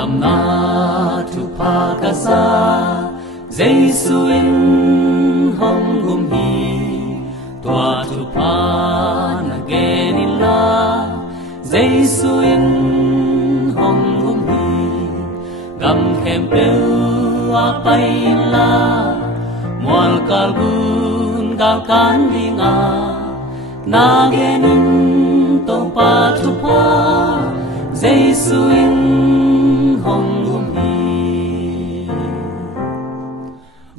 cầm na thu pa ca sa Zeisuh in hong gum hi tua thu pa na gen in la Zeisuh in hong gum hi gam khem peu a pai la mual kal gun gal kan linga na gen in to pa thu pa Zeisuh in hong gum hi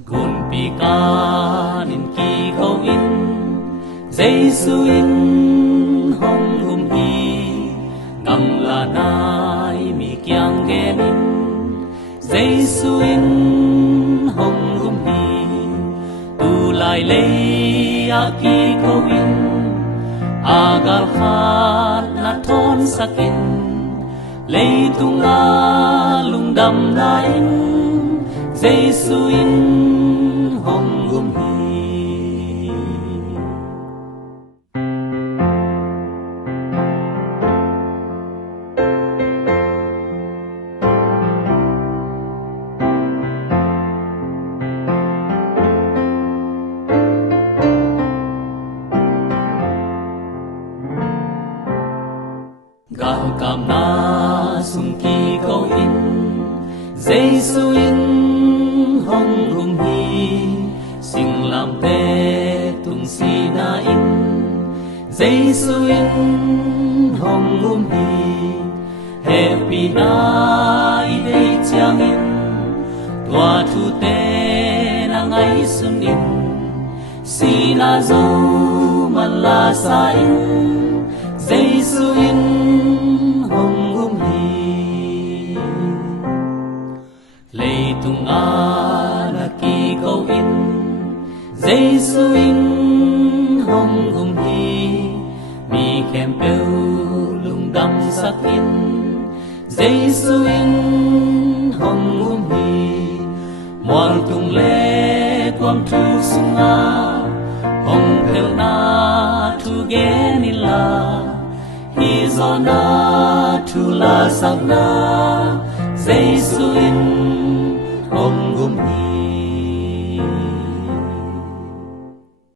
gun pi kan in ki khâu in Zeisuh in hong gum hi ngam la nai mi kyang gen in Zeisuh in hong gum hi tu lai le a ki khâu in agal khat na thon sakin lấy tung a lung đam na in Zeisuh in hong gum hi gal kam na sung ki khâu in Zeisuh in hong gum hi sing lam te tung si na in Zeisuh in hong gum hi happy na i dei chang in tua thu te na ngai sun in si na zo man la sa in Zeisuh in hong gum hi lei tung a na ki khâu in Zeisuh in hong gum hi mi khem peu lung dam sak in Zeisuh in hong gum hi mual tung le quam thu sung a hong pel na thu gen in la hi zo na thu la sak na Zeisuh in hong gum hi